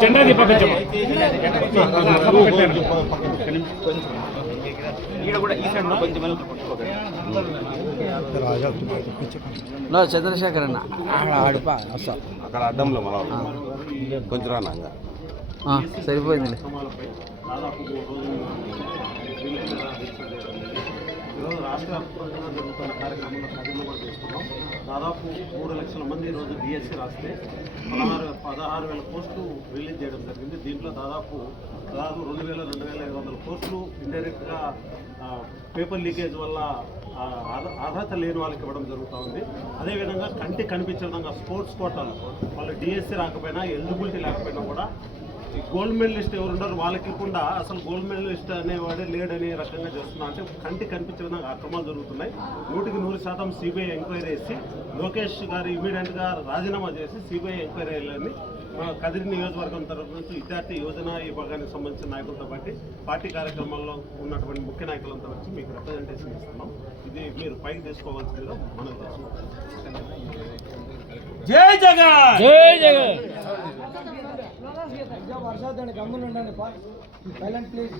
జెండా దీపం చంద్రశేఖర్ అన్న ఆడిపా వస్తాం అక్కడ అడ్డంలో మన కొంచెం రానా సరిపోయింది. రాష్ట్ర వ్యాప్తంగా జరుగుతున్న కార్యక్రమంలో ఖాళీలో కూడా తీసుకున్నాం. దాదాపు 3 లక్షల మంది ఈరోజు డిఎస్సి రాస్తే 16,000 పోస్టులు రిలీజ్ చేయడం జరిగింది. దీంట్లో దాదాపు 2,500 పోస్టులు ఇండైరెక్ట్గా పేపర్ లీకేజ్ వల్ల అర్హత లేని వాళ్ళకి ఇవ్వడం జరుగుతూ ఉంది. అదేవిధంగా కంటి కనిపించే విధంగా స్పోర్ట్స్ కోటాలు వాళ్ళు డిఎస్సి రాకపోయినా ఎలిజిబిలిటీ లేకపోయినా కూడా ఈ గోల్డ్ మెడలిస్ట్ ఎవరు ఉండరు వాళ్ళకి ఇవ్వకుండా అసలు గోల్డ్ మెడలిస్ట్ అనేవాడే లేడనే రకంగా చేస్తున్నా అంటే కంటి కనిపించే విధంగా అక్రమాలు జరుగుతున్నాయి. 100% సిబిఐ ఎంక్వైరీ చేసి లోకేష్ గారు ఇమీడియట్గా రాజీనామా చేసి సిబిఐ ఎంక్వైరీలని కదిరి నియోజకవర్గం తరఫు నుంచి విద్యార్థి యోజన ఈ భాగానికి సంబంధించిన నాయకులతో బట్టి పార్టీ కార్యక్రమాల్లో ఉన్నటువంటి ముఖ్య నాయకులంతా వచ్చి మీకు రిప్రజెంటేషన్ ఇస్తున్నాం. ఇది మీరు పైకి తీసుకోవాల్సిందిగా మనం జై జగన్ జై జగన్. వర్షాలు గమ్మున ఉండండి, ప్లీజ్.